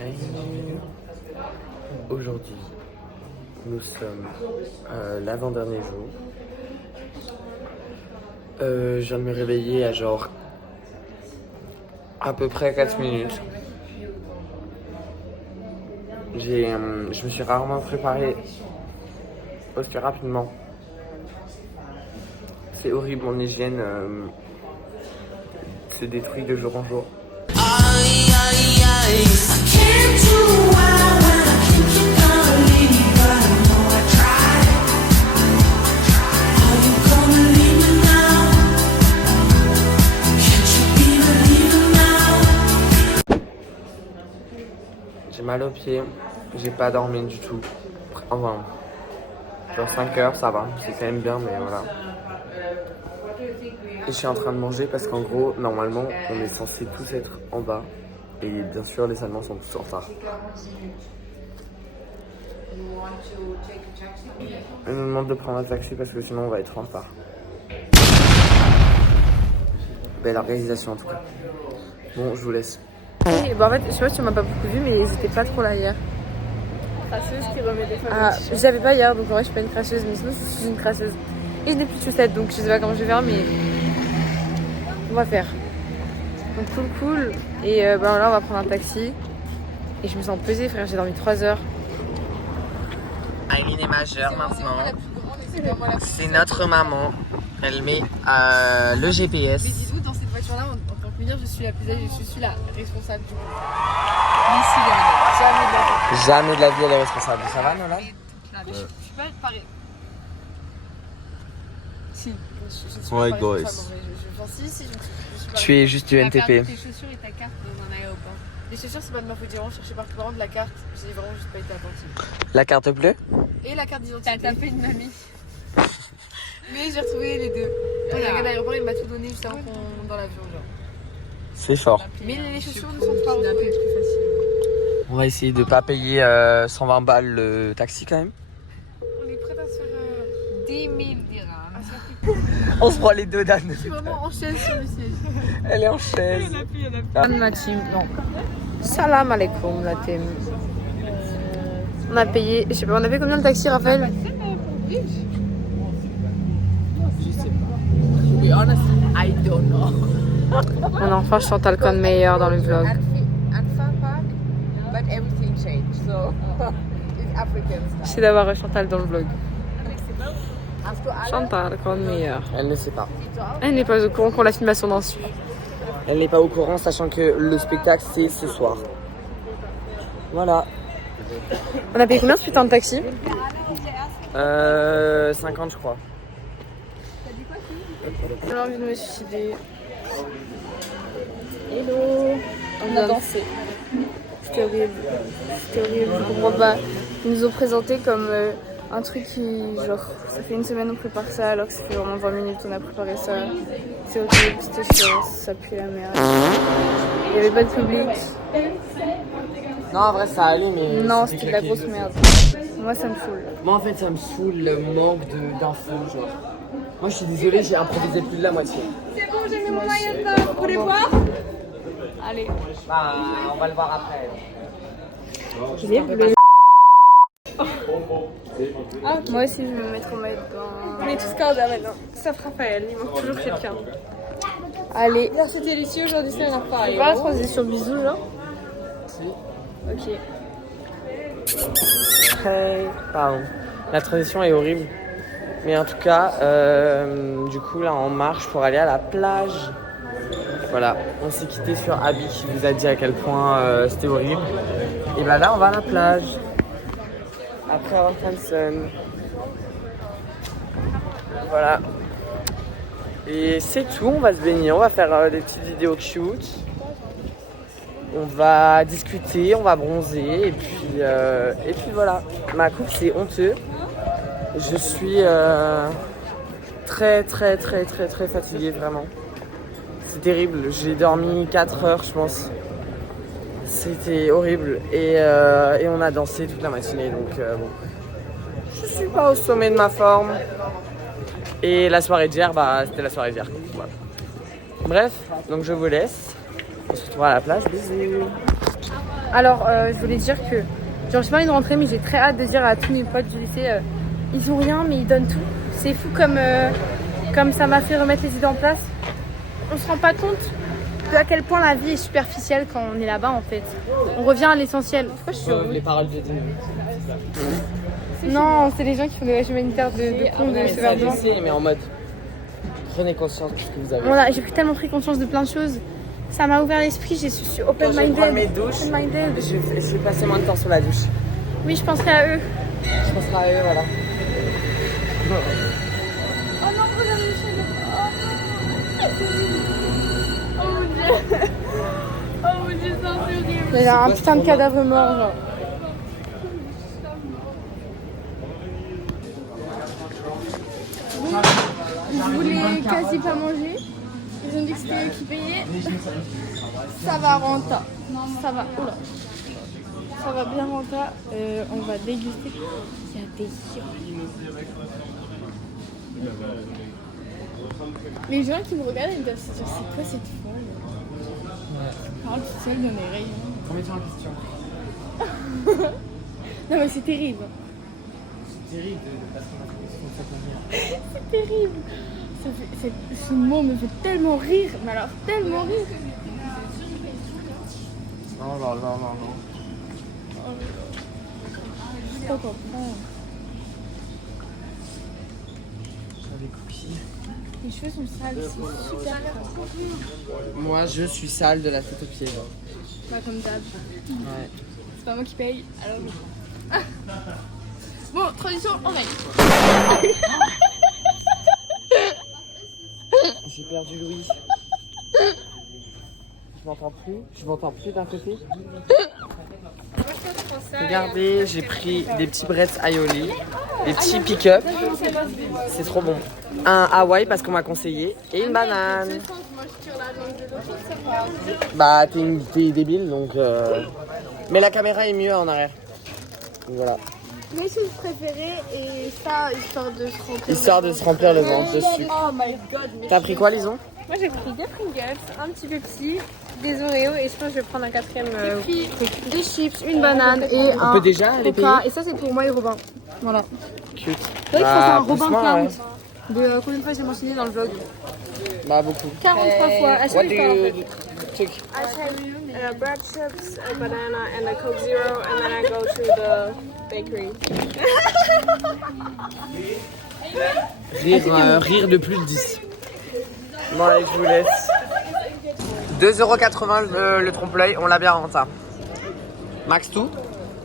Hey. Aujourd'hui, nous sommes l'avant-dernier jour. Je viens de me réveiller à genre à peu près 4 minutes. Je me suis rarement préparé aussi rapidement. C'est horrible, mon hygiène se détruit de jour en jour. J'ai mal aux pieds, j'ai pas dormi du tout. Enfin, genre 5 heures, ça va, c'est quand même bien, mais voilà. Et je suis en train de manger parce qu'en gros, normalement, on est censé tous être en bas. Et bien sûr, les Allemands sont tous en retard. Ils nous demandent de prendre un taxi parce que sinon on va être en retard. Belle organisation en tout cas. Bon, je vous laisse. Oui, bah en fait, je sais pas si tu m'as pas beaucoup vu, mais j'étais pas trop là hier. Crasseuse qui remet des fois. Ah, j'avais pas hier, donc en vrai, je suis pas une crasseuse, mais sinon, je suis une crasseuse. Et je n'ai plus de chaussettes, donc je sais pas comment je vais faire, mais on va faire. Donc cool. Et bah là, on va prendre un taxi. Et je me sens pesée, frère, j'ai dormi 3 heures. Aileen est majeure maintenant. C'est notre maman. Elle met le GPS. Mais dis-nous, dans cette voiture-là, en tant que mineur, je suis la plus âgée, je suis la responsable du groupe. Jamais de la vie elle est responsable. Ça va, Nolan? Je suis pas pareil. Si, je suis Ouais, pas guys. responsable, en vrai. Si, je suis pas Tu es juste du responsable. NTP. Tes chaussures et ta carte dans un aéroport. Les chaussures, c'est pas de ma faute, j'ai vraiment cherché partout. Par contre, la carte, j'ai vraiment juste pas été attentive. La carte bleue? Et la carte d'identité. T'as tapé une mamie. Mais j'ai retrouvé les deux. Le gars de l'aéroport, il m'a tout donné juste avant qu'on monte dans l'avion, genre. C'est fort. Mais les chaussures ne sont pas retrouvées. plus facile. On va essayer de pas payer 120 balles le taxi quand même. On est prêt à se faire 10 000 dirhams. On se prend les deux dames. Je suis vraiment en chaise sur le siège. Elle est en chaise. Ma team, non. Salam alaikum, la team. On a payé, je sais pas, on a payé combien le taxi, Raphaël? To be honest, I don't know. On a enfin Chantal Cohn-Meyer dans le vlog. At Far Park, but everything changed, so it's African style. J'essaie d'avoir Chantal dans le vlog. After Allah, Chantal Cohn-Meyer. Elle ne sait pas. Elle n'est pas au courant qu'on la filmation d'en suit. Elle n'est pas au courant, sachant que le spectacle c'est ce soir. Voilà. On a payé combien ce putain de taxi? 50 je crois. J'ai envie de me suicider. Hello. On a dansé. C'était horrible. Je comprends pas. Ils nous ont présenté comme un truc qui, genre, ça fait une semaine on prépare ça alors que ça fait vraiment 20 minutes on a préparé ça. C'est horrible, c'était chaud, ça pue la merde. Il n'y avait pas de public. Non, en vrai ça allait, mais. Non, c'était de la grosse merde. Moi ça me saoule. Moi en fait ça me saoule le manque d'infos, genre. Moi je suis désolé, j'ai improvisé plus de la moitié. c'est bon, j'ai mis mon maillot de bain. Vous voulez voir? Allez. Bah, on va le voir après. Il est bleu. Moi aussi je vais me mettre au maillot de bain. On est tous candidats maintenant. Sauf Raphaël, il manque toujours quelqu'un. Allez. C'était délicieux aujourd'hui, c'est un On Raphaël. va la transition bisous genre. Si. Ok. Hey. Pardon. La transition est horrible. Mais en tout cas, du coup là on marche pour aller à la plage. Voilà, on s'est quitté sur Abby qui vous a dit à quel point c'était horrible. Et bah là on va à la plage. Après Southampton. Voilà. Et c'est tout, on va se baigner, on va faire des petites vidéos cute. On va discuter, on va bronzer et puis voilà. Ma coupe c'est honteux. Je suis très fatiguée vraiment. C'est terrible, j'ai dormi 4 heures je pense. C'était horrible et on a dansé toute la matinée donc bon. Je suis pas au sommet de ma forme. Et la soirée d'hier, bah c'était la soirée d'hier. Voilà. Bref, donc je vous laisse. On se retrouve à la plage, bisous. Alors, je voulais dire que genre j'ai pas envie de rentrer, mais j'ai très hâte de dire à tous mes potes du lycée, ils ont rien, mais ils donnent tout. C'est fou comme ça m'a fait remettre les idées en place. On se rend pas compte de à quel point la vie est superficielle quand on est là-bas en fait. On revient à l'essentiel. Pourquoi je suis sur Les paroles de Dieu. Non, c'est les gens qui font des voyages humanitaires de cons de ce verre blanc. Mais en mode, prenez conscience de ce que vous avez. Voilà, j'ai tellement pris conscience de plein de choses. Ça m'a ouvert l'esprit, je suis Quand je prends open-minded. mes douches, Open-minded. je vais passer moins de temps sur la douche. Oui, je penserai à eux. Je penserai à eux, voilà. Oh non, regardez les chaînes. Oh mon dieu. Oh mon dieu, c'est horrible. Il y a un putain de cadavre mort, genre. Ils voulaient quasi pas manger. Ils ont dit que c'était eux qui payaient. Ça va renta. Ça va. Oula. Ça va bien renta. On va déguster. Il y a des Les gens qui me regardent, ils doivent se dire c'est quoi cette folle. Parle toute seule dans les rayons. Remets-toi en question. Non mais c'est terrible. C'est terrible de passer ma question. C'est terrible. Ce mot me fait tellement rire. Mais alors tellement rire. Non. Je peux comprendre. J'ai des cookies. Les cheveux sont sales, c'est super grave. Moi, je suis sale de la tête aux pieds. Bah comme d'hab. Ouais. C'est pas moi qui paye, alors bon, transition, on règle. J'ai perdu Louis. Je m'entends plus d'un côté. Regardez, j'ai pris des petits brettes aioli, des petits pick-up. C'est trop bon. Un Hawaï parce qu'on m'a conseillé et une banane. Bah, t'es débile donc. Mais la caméra est mieux en arrière. Donc voilà. Mes choses préférées et ça, histoire de se remplir. Histoire de se remplir le ventre de sucre. Oh my god. T'as pris quoi, Lison? Moi j'ai pris des Pringles, un petit Pepsi, des Oreos et je pense que je vais prendre un quatrième truc. Des chips, une banane et un. On peut déjà les payer? Et ça c'est pour moi et Robin. Voilà. Cute. C'est vrai qu'il faut faire un Robin pousse-moi, count. ouais. De combien de fois j'ai mentionné dans le vlog? Bah, beaucoup. 43 fois. À chaque What fois, do en you fait. take? I take bread chips, a banana, and a Coke Zero, and then I go to the bakery. Rire de plus de 10. Bon, allez, je vous laisse. 2,80€ le trompe-l'œil, on l'a bien renta. Max tout?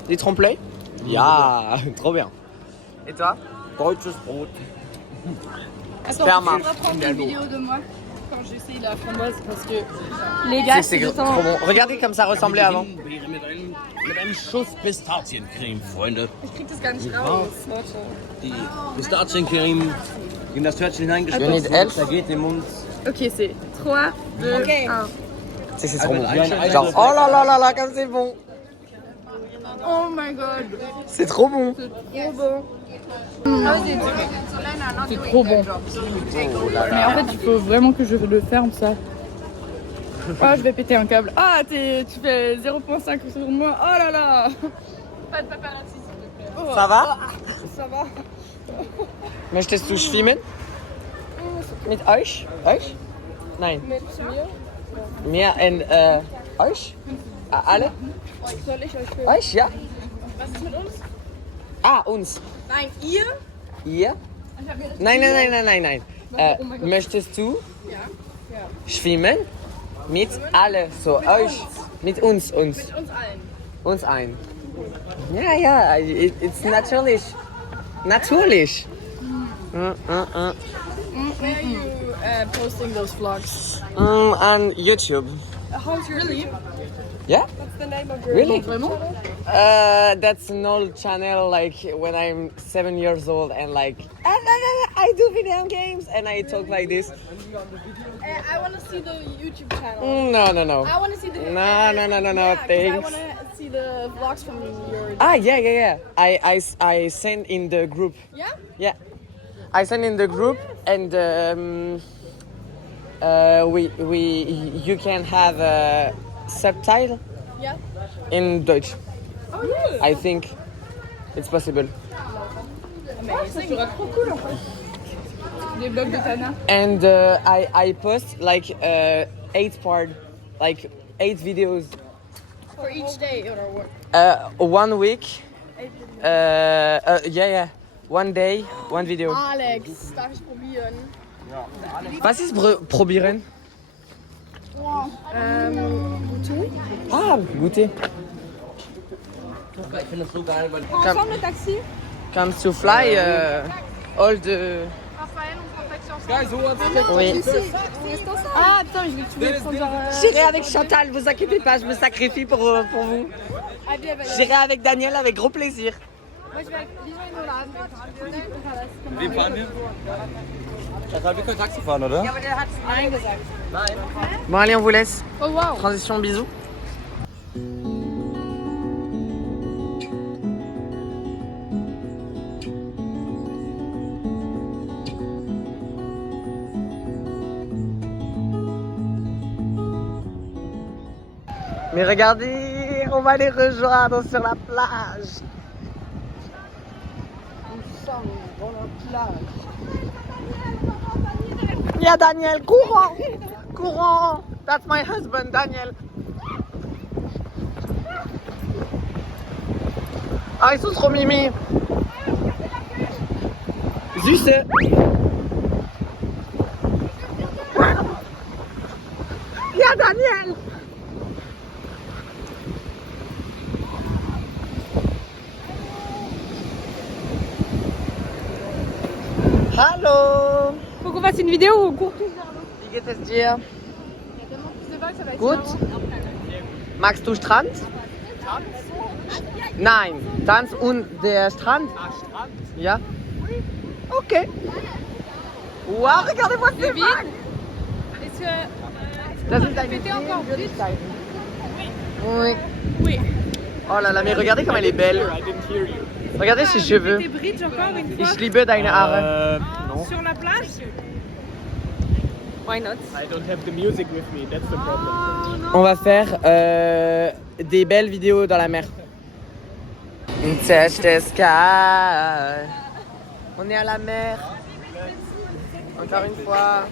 Les trompe-l'œil? Ya, trop bien. Et toi? Sperma. On va prendre une vidéo de moi quand j'essaye la framboise parce que les gars, C'est trop bon. Regardez comme ça ressemblait avant. Mit einem Schuss Pistaziencreme, Freunde. Ich krieg das gar nicht raus. Die Pistaziencreme in das Törtchen You need hineingeschmissen, help? da geht im Mund. Ok, c'est 3, 2, 1. C'est trop bon. Ein- Genre, oh là là là là, comme c'est bon. Oh my god. C'est trop bon. Trop bon. C'est trop bon. Mais en fait, il faut vraiment que je le ferme ça. Ah, je vais péter un câble. Ah, tu fais 0.5 sur moi. Oh là là. Pas de paparazzi, s'il te plaît. Ça va? Ça va. Möchtest du schwimmen? Mit euch? Euch? Nein. Mit mir? Mir und euch? Alle? Soll ich euch filmen? Euch, ja? Was ist mit uns? Ah, uns. Nein, ihr? Ihr? Nein. Möchtest du schwimmen? Mit alle, so euch. Mit uns. Mit uns allen. Uns ein. Ja, it's natürlich. Natürlich. Where are you posting those vlogs? On YouTube. How's your really? Yeah? What's the name of your Really? Vraiment? That's an old channel, like when I'm 7 years old and like I do video games and I talk like this. I want to see the YouTube channel. No. I want to see the. No, Yeah, 'cause I thanks. want to see the vlogs from your. Ah, yeah. I send in the group. Yeah? Yeah. I send in the group and you can have a subtitle. Yeah. In Deutsch. I think it's possible. Ça serait trop cool en fait. Les blogs de Tana. And I post like 8 part, like 8 videos. For each day or what? 1 week. Yeah. 1 day, 1 video. Alex, darf ich probieren? Was ist probieren? Goûter. Ah, goûter. Ich finde das so geil, weil Ensemble le taxi? Comes to fly, all the... Oui. Ah putain, je vais prendre genre... J'irai avec Chantal, vous inquiétez pas, je me sacrifie pour vous. J'irai avec Daniel avec gros plaisir. Moi je vais avec Lisa et Nolan. Wem fahren wir? Wir können Taxi fahren, oder? Ja, aber der hat Nein gesagt. Bon allez, on vous laisse. Oh wow. Transition, bisous. Mais regardez, on va les rejoindre sur la plage. Nous sommes dans la plage. Il y a Daniel, courant! Courant! That's my husband, Daniel. Ah, ils sont trop mimi. Süße. Il y a Daniel. Hallo. Faut qu'on fasse une vidéo ou on court tous vers l'eau? Wie geht es dir? Il y a tellement plus de vagues, ça va être Gut. marrant. Magst du Strand? Nein, Tanz und der Strand. Ah, Strand? Ja? Ok. Wow, regardez-moi ces vide. vagues. Est-ce que... Das ist eine Péter encore plus? Oui. Oui. Oh là là, mais regardez comme elle est belle. I didn't hear you. Regardez ses cheveux. Tes bridges encore une fois? Ich liebe deine Haare. Non. Sur la plage? Why not? I don't have the music with me, that's the problem. On va faire des belles vidéos dans la mer. Touch the sky. On est à la mer. Encore une fois.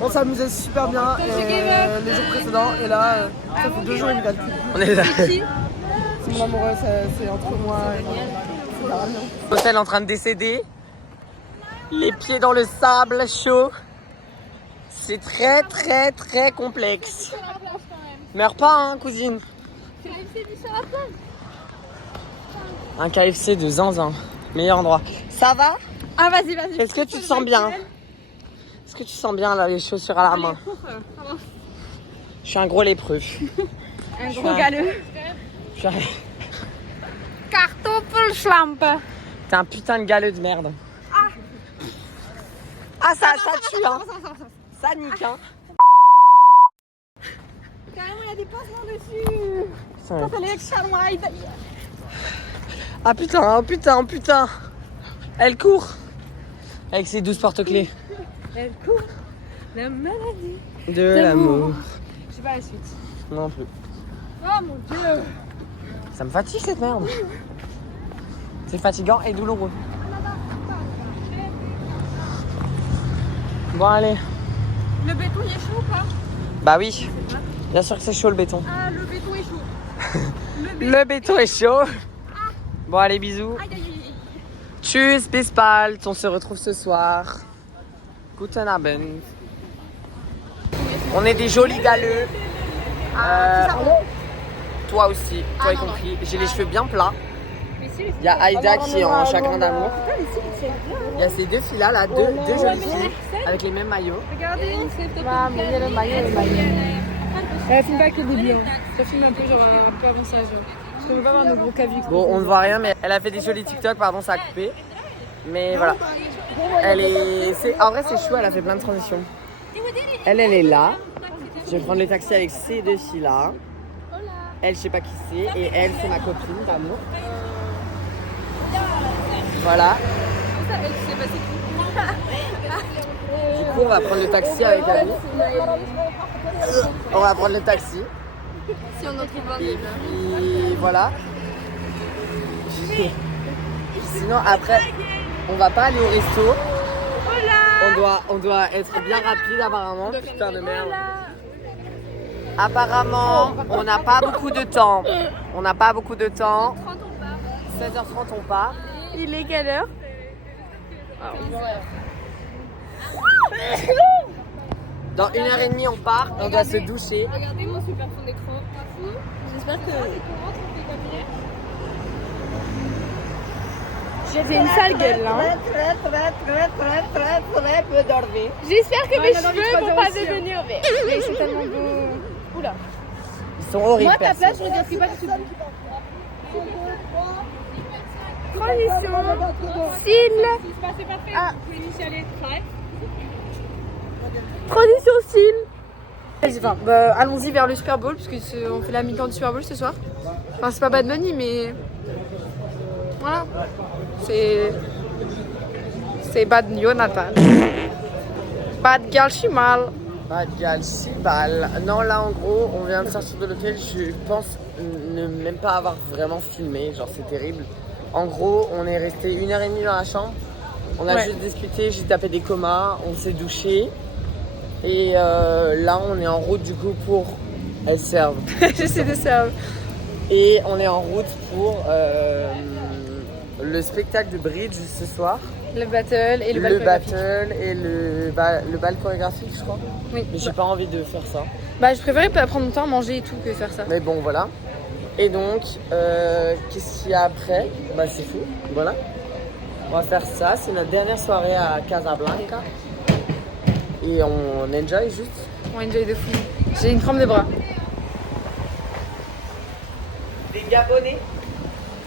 On s'amusait super bien les jours précédents et là ça fait 2 jours et me calcule. On est là. C'est mon amoureux, c'est entre moi et moi. L'hôtel en train de décéder. Les pieds dans le sable chaud. C'est très très très complexe. Meurs pas hein cousine. Un KFC de zinzin. Meilleur endroit. Ça va? Ah vas-y, vas-y. Est-ce que tu te sens bien? Est-ce que tu sens bien là, les chaussures à la main? Je suis un gros lépreux. Un gros galeux. Je suis un... Kartoffelschlampe. T'es un putain de galeux de merde. Ah ça tue hein. Ça nique hein. Carrément, il y a des passements dessus. Ça, c'est l'extra wide. Ah putain, oh putain. Elle court. Avec ses 12 porte-clés. Elle court. La maladie. De l'amour. Je sais pas la suite. Non plus. Oh mon dieu. Ça me fatigue cette merde. C'est fatigant et douloureux. Bon allez. Le béton il est chaud ou pas? Bah oui. Bien sûr que c'est chaud le béton. Ah, le béton est chaud. Le béton est chaud. Bon allez, bisous. Aïe, aïe, aïe. Tschüss, bis bald. On se retrouve ce soir. Guten Abend. On est des jolis galeux. Toi aussi, toi y compris. J'ai les cheveux bien plats. Mais si, Il y a Aïda qui est en chagrin d'amour. Il y a ces deux filles-là, deux jolies filles, avec les mêmes maillots. Regardez, il y a le maillot, Elle filme pas que le début, ça filme un peu genre un peu avant ça. Je peux pas voir nos gros caviques. Bon, on ne voit rien, mais elle a fait des jolis TikTok, pardon, ça a coupé. Mais voilà. En vrai, c'est chou, elle a fait plein de transitions. Elle est là. Je vais prendre le taxi avec ces deux filles-là. Elle, je sais pas qui c'est. Et elle, c'est ma copine d'amour. Voilà. Du coup, on va prendre le taxi avec Ali. On va prendre le taxi. Si on en trouve un. Et puis voilà. Sinon après, on va pas aller au resto. On doit être bien rapide apparemment. Putain de merde. Apparemment, on n'a pas beaucoup de temps. 16h30 on part. Il est quelle heure? Dans 1h30 on part, on doit se doucher. Regardez mon super fond d'écran. J'espère que... J'ai fait une sale gueule là. Très peu dormir. J'espère que mes cheveux vont pas devenir verts. Mais c'est tellement beau. Oula. Ils sont horribles. Moi, à ta place, je regarde pas du tout. Transition. Cils. Ah. Transition cils. Enfin, allons-y vers le Super Bowl, puisqu'on fait la mi-temps du Super Bowl ce soir. Enfin, c'est pas Bad Bunny, mais... Voilà. C'est Bad Jonathan. Bad Girl Chimal. Bad Girl Chimal. Non, là en gros, on vient de sortir de l'hôtel. Je pense ne même pas avoir vraiment filmé. Genre, c'est terrible. En gros, on est resté 1h30 dans la chambre. On a juste discuté, j'ai tapé des comas, on s'est douché. Et là, on est en route du coup pour El Serve. J'essaie de servir. Et on est en route pour le spectacle de bridge ce soir. Le battle et le bal chorégraphique, je crois. Oui. Mais j'ai pas envie de faire ça. Bah, je préférais pas prendre mon temps à manger et tout que faire ça. Mais bon, voilà. Et donc, qu'est-ce qu'il y a après? Bah, c'est fou. Voilà. On va faire ça. C'est notre dernière soirée à Casablanca. Et on enjoy juste. On enjoy de fou. J'ai une crampe de bras. Des Gabonais.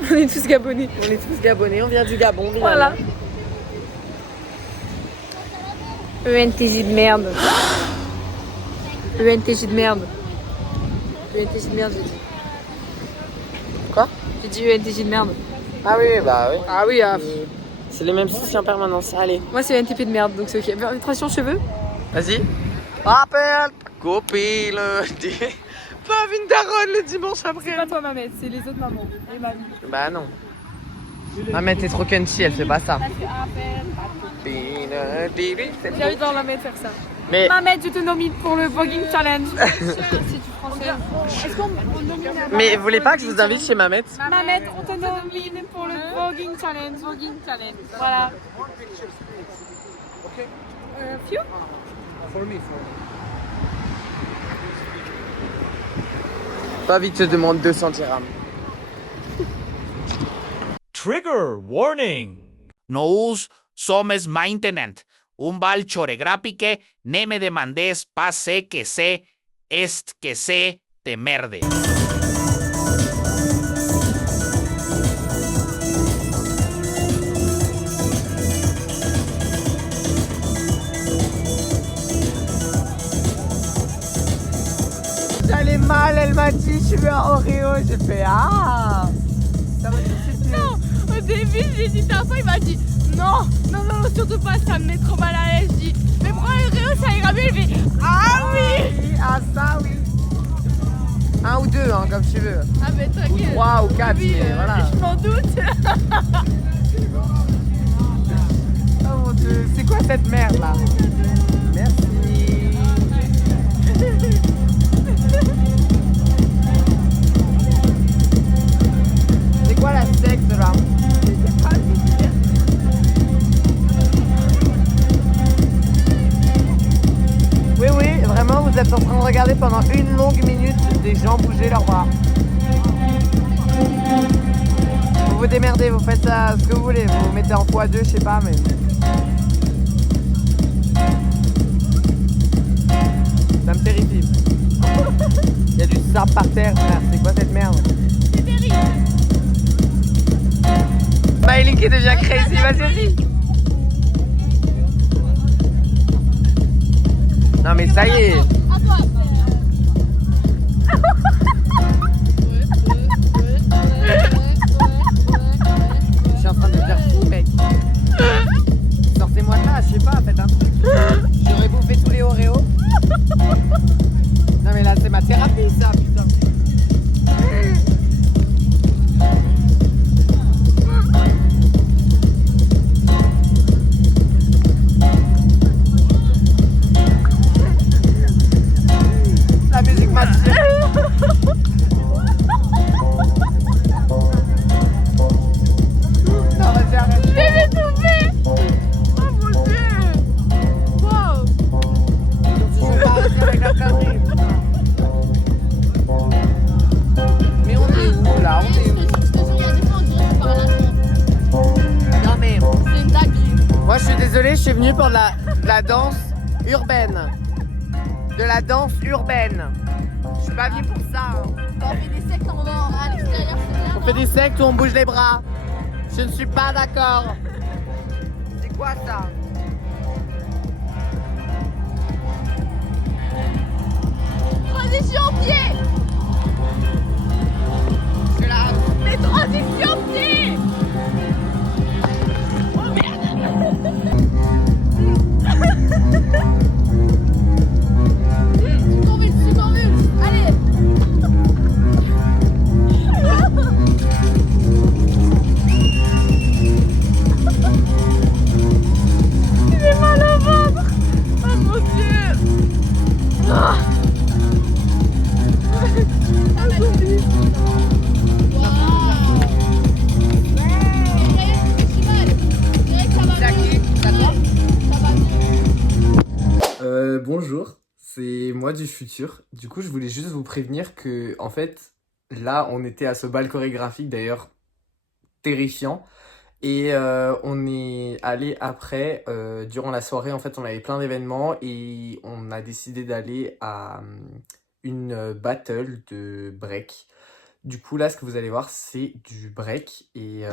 On est tous gabonais. On vient du Gabon. Voilà. ENTJ de merde. ENTJ de merde. ENTJ de merde, j'ai dit. Quoi? J'ai dit ENTJ de merde. Ah oui, bah oui. Ah oui, c'est les mêmes soucis en permanence. Allez. moi c'est ENTP de merde, donc c'est ok. Transition cheveux. Vas-y. Rappelle, copine. Pas une daronne le dimanche après. C'est pas toi Mamet, c'est les autres mamans et mamie. Bah non. Mamet, t'es trop crunchy, elle fait pas ça. J'ai envie dans la mettre faire ça. Mais... Mamet, je te nomine pour le voguing challenge. Si tu français. Est-ce qu'on nomine Mais vous voulez pas que je vous invite chez Mamet? Mamet, on te nomine pour le voguing challenge. Voilà. Few? For me. Pas vite te demande 200 dirhams. Trigger warning. Nous somos maintenant. Un bal choregraphique, ne me demandes pas ce que c'est, est que c'est te merde. J'allais mal, elle m'a dit je suis un Oreo, j'ai fait ah. Ça m'a dit Non, au début j'ai dit ta fois, il m'a dit non, surtout pas, ça me met trop mal à l'aise. Je dis mais prends un Oreo, ça ira mieux. Il fait ah oui. Ah ça oui. Un ou deux, hein, comme tu veux. Ah mais t'inquiète. Ou 3 ou 4, Oui, mais voilà. je m'en doute. Oh mon dieu, c'est quoi cette merde là? Merci. C'est quoi la secte là? Oui, vraiment, vous êtes en train de regarder pendant une longue minute des gens bouger leurs bras. Vous vous démerdez, vous faites ça ce que vous voulez, vous mettez en x2, je sais pas, mais... Ça me terrifie. Il y a du sable par terre, frère, c'est quoi cette merde? C'est terrible. Maëlie qui devient crazy, vas-y, vas-y. Non mais ça y est. Je suis en train de me faire fou, mec. Sortez-moi de là, je sais pas, faites un truc. J'aurais bouffé tous les Oreos. Non mais là c'est ma thérapie ça, putain. La musique m'a tué. Non vas-y arrête. Je vais m'étouffer. Oh mon dieu. Wow. Je vais pas arrêter avec la connerie. Mais on est où là? On est où? Non mais... C'est une dinguerie. Moi je suis désolé, je suis venu pour de la danse urbaine. De la danse urbaine. Je suis pas venu pour ça. Hein. On fait des sectes à l'extérieur, c'est bien. On fait des sectes où on bouge les bras. Je ne suis pas d'accord. C'est quoi ça? Transition pied. C'est là. Mais transition pied. Oh merde. Super vite. Allez. J'ai mal au ventre. Oh mon dieu. Ah. Bonjour, c'est moi du futur. Du coup, je voulais juste vous prévenir que, en fait, là, on était à ce bal chorégraphique, d'ailleurs, terrifiant. Et on est allé après, durant la soirée, en fait, on avait plein d'événements et on a décidé d'aller à une battle de break. Du coup, là, ce que vous allez voir, c'est du break et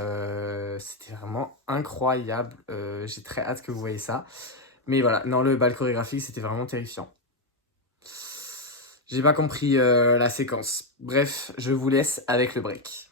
c'était vraiment incroyable. J'ai très hâte que vous voyez ça. Mais voilà, non, le bal chorégraphique, c'était vraiment terrifiant. J'ai pas compris la séquence. Bref, je vous laisse avec le break.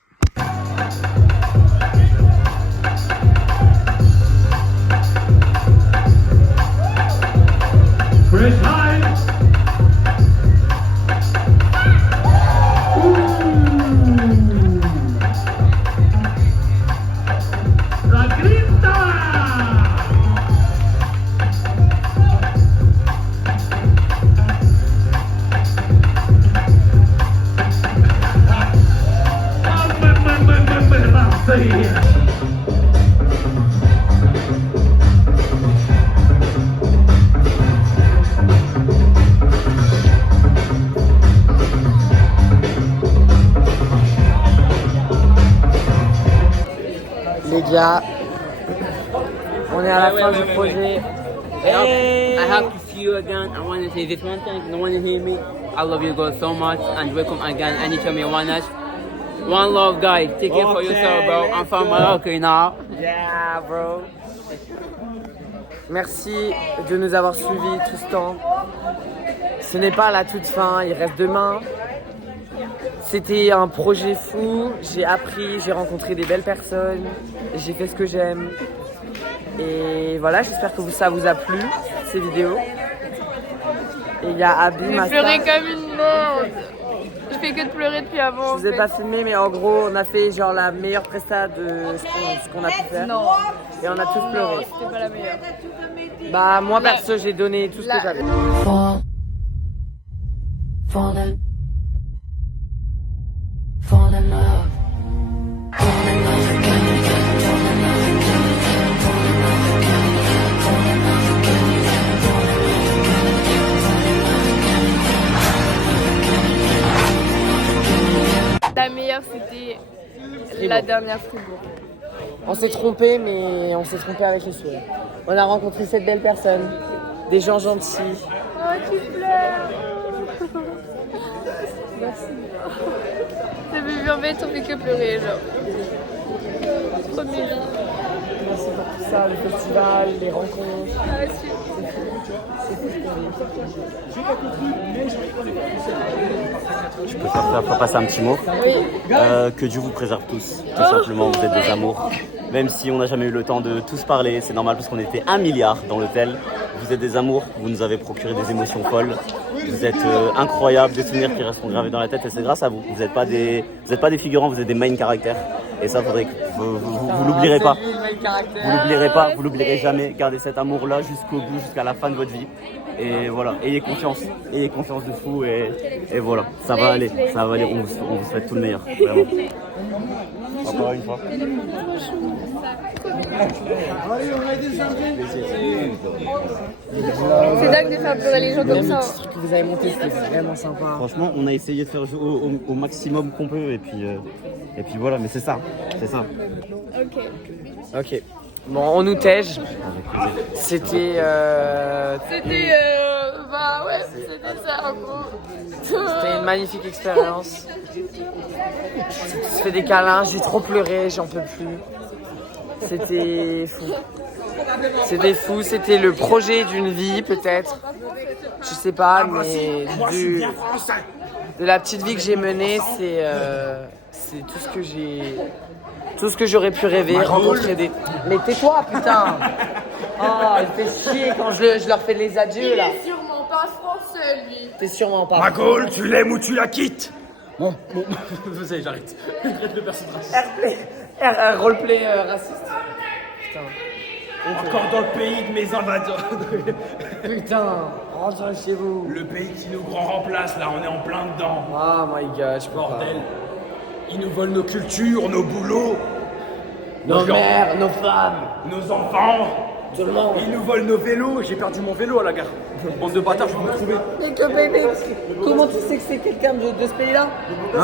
Les gars, on est à la fin du projet. I have to see you again. I want to say this one thing. No one to hear me. I love you guys so much and welcome again anytime you want us. One love, guys. Take care for yourself, bro. I'm from Morocco now. Yeah, bro. Merci de nous avoir suivis tout ce temps. Ce n'est pas la toute fin, il reste demain. C'était un projet fou, j'ai appris, j'ai rencontré des belles personnes, j'ai fait ce que j'aime. Et voilà, j'espère que ça vous a plu, ces vidéos. Et il y a Abby, ma star. J'ai pleuré comme une merde. Je fais que de pleurer depuis avant. Je vous ai pas filmé, mais en gros, on a fait genre la meilleure presta de ce qu'on a pu faire. Non. Et on a tous pleuré. C'était pas la meilleure. Bah, moi perso, j'ai donné tout ce que j'avais. Fall in love. La meilleure, c'était la dernière Fribourg. On s'est trompé, mais on s'est trompé avec le sourire. On a rencontré cette belle personne, des gens gentils. Oh, tu pleures. Merci. Le bébé en fait, on fait que pleurer, genre. Trop mignon. Merci pour tout ça, le festival, les rencontres. Ah, si. Je peux faire passer un petit mot. Que Dieu vous préserve tous. Tout simplement, vous êtes des amours. Même si on n'a jamais eu le temps de tous parler, c'est normal parce qu'on était 1 milliard dans l'hôtel. Vous êtes des amours, vous nous avez procuré des émotions folles. Vous êtes incroyables, des souvenirs qui resteront gravés dans la tête et c'est grâce à vous. Vous n'êtes pas des figurants, vous êtes des main caractères. Et ça, faudrait que vous l'oublierez pas. Vous l'oublierez pas, vous l'oublierez jamais. Gardez cet amour-là jusqu'au bout, jusqu'à la fin de votre vie. Et voilà, ayez confiance de fou et voilà, ça va aller. On vous souhaite tout le meilleur, vraiment. Encore une fois. C'est dingue de faire pleurer les gens comme ça. Le truc que vous avez monté, c'était vraiment sympa. Franchement, on a essayé de faire au maximum qu'on peut et puis voilà, mais c'est ça. Ok. Bon, on nous tège. C'était C'était ça, en gros. C'était une magnifique expérience. On se fait des câlins, j'ai trop pleuré, j'en peux plus. C'était fou, c'était le projet d'une vie peut-être. Je sais pas, mais de la petite vie que j'ai menée, c'est tout ce que j'aurais pu rêver, rencontrer des... Mais tais-toi, putain. Oh, il fait chier quand je leur fais les adieux, là. Il est sûrement pas français, lui. T'es sûrement pas... Magol, tu l'aimes ou tu la quittes? Bon, vous savez, j'arrête. Je traite de personne raciste. Roleplay raciste. Putain. Encore dans le pays de mes invadeurs. Putain, rentre chez vous. Le pays qui nous remplace, là, on est en plein dedans. Oh my god, je peux pas. Bordel. Ils nous volent nos cultures, nos boulots, Nos mères, nos femmes, nos enfants. tout le monde. Ils nous volent nos vélos. J'ai perdu mon vélo à la gare. Bande de bâtards, je vais vous retrouver. Mais que bébé, comment tu sais que c'est quelqu'un de ce pays-là?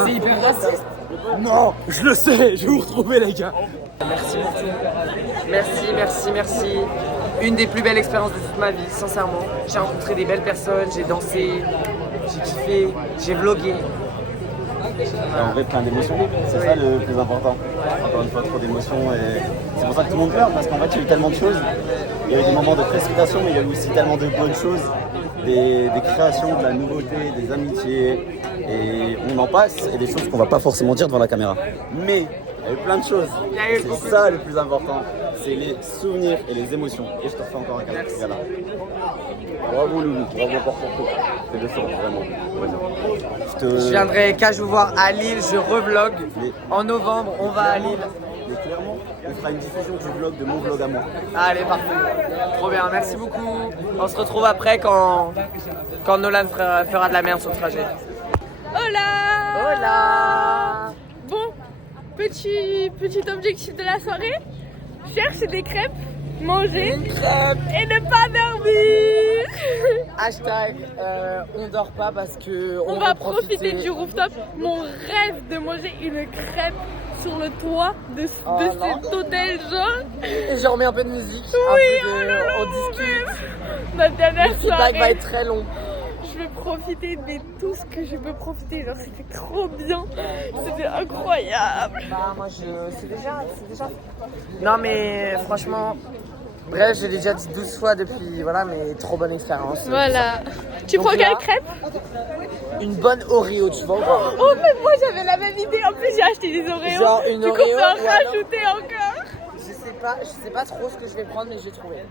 C'est hyper raciste. Non, je le sais, je vais vous retrouver, les gars. Merci beaucoup. Merci. Une des plus belles expériences de toute ma vie, sincèrement. J'ai rencontré des belles personnes, j'ai dansé, j'ai kiffé, j'ai vlogué. En vrai, plein d'émotions, c'est ça le plus important. Encore une fois, trop d'émotions et c'est pour ça que tout le monde pleure parce qu'en fait, il y a eu tellement de choses. Il y a eu des moments de précipitation, mais il y a eu aussi tellement de bonnes choses, des créations, de la nouveauté, des amitiés et on en passe et des choses qu'on va pas forcément dire devant la caméra. Mais il y a eu plein de choses. C'est ça le plus important. C'est les souvenirs et les émotions. Et je te refais encore un câlin. Voilà. Bravo Loulou, bravo encore pour tout. C'est de sang, vraiment. Je viendrai qu'à vous voir à Lille, je revlog. En novembre, on va à Lille. Mais clairement, on fera une diffusion du vlog, de mon vlog à moi. Allez, parfait. Trop bien, merci beaucoup. On se retrouve après quand Nolan fera de la merde sur le trajet. Hola. Bon, petit objectif de la soirée. Chercher des crêpes, manger et ne pas dormir. Hashtag on dort pas parce que on va profiter du rooftop. Mon rêve de manger une crêpe sur le toit de cet hôtel, genre. Et je remets un peu de musique, on discute. Notre dernière Le feedback soirée va être très long. Je vais profiter de tout ce que je peux profiter, genre c'était trop bien, c'était incroyable. Bah moi c'est déjà. Non mais franchement, bref je l'ai déjà dit 12 fois depuis, voilà, mais trop bonne expérience. Voilà. Tu prends quelle crêpe? Une bonne Oreo, tu vois. Oh mais moi j'avais la même idée, en plus j'ai acheté des Oreos. Genre une du coup Oreo, on peut en rajouter encore. Je sais pas trop ce que je vais prendre, mais je vais trouver.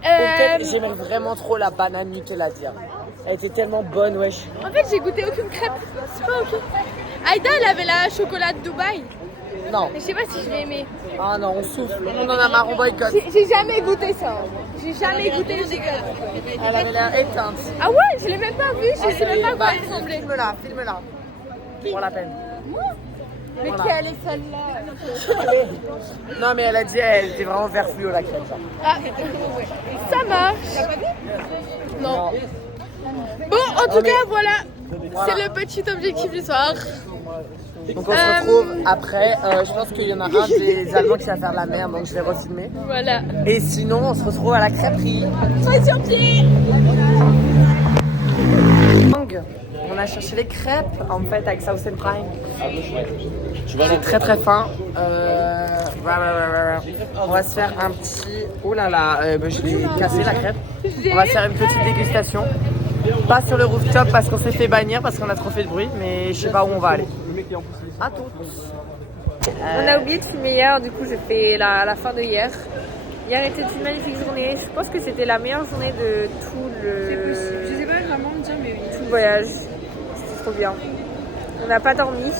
Peut-être j'aimerais vraiment trop la banane Nutella dire. Elle était tellement bonne, wesh. En fait j'ai goûté aucune crêpe, c'est pas ok. Aïda elle avait la chocolat de Dubaï. Non. Mais je sais pas si je l'ai aimé. Ah non, on souffle, on en a marre, on boycotte. J'ai jamais goûté ça. J'ai jamais goûté les dégueulasses. Elle avait l'air éteinte. Ah ouais, je l'ai même pas vue, je sais même pas quoi elle semblait. Filme-la. Pour la peine. Mais voilà. quelle est celle-là? Non mais elle a dit elle était vraiment vert fluo la crème ça. Ah, ça marche. T'as pas vu? Non. Bon, en tout cas, voilà. C'est le petit objectif du soir. Donc on se retrouve après. Je pense qu'il y en a un des Allemands qui va faire la merde, donc je vais refilmer. Voilà. Et sinon, on se retrouve à la crêperie. Sois sur pied. On a cherché les crêpes en fait avec Southern Prime. C'est très très fin. On va se faire un petit. Oh là là, je vais casser la crêpe. On va se faire une petite dégustation. Pas sur le rooftop parce qu'on s'est fait bannir parce qu'on a trop fait de bruit, mais je sais pas où on va aller. À toutes. On a oublié de filmer hier, du coup j'ai fait la fin de hier. Hier était une magnifique journée. Je pense que c'était la meilleure journée de tout le. Je sais pas vraiment dire, mais oui. Tout le voyage. C'était trop bien. On n'a pas dormi.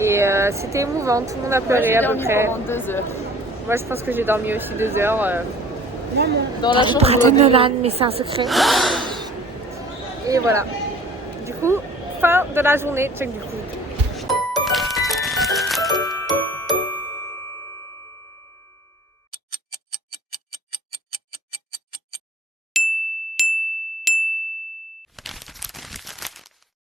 Et c'était émouvant. Tout le monde a pleuré à peu près. Pendant 2 heures. Moi je pense que j'ai dormi aussi 2 heures. Dans la chambre. Pardon Nolan, mais c'est un secret. Et voilà. Du coup, fin de la journée. Check du coup.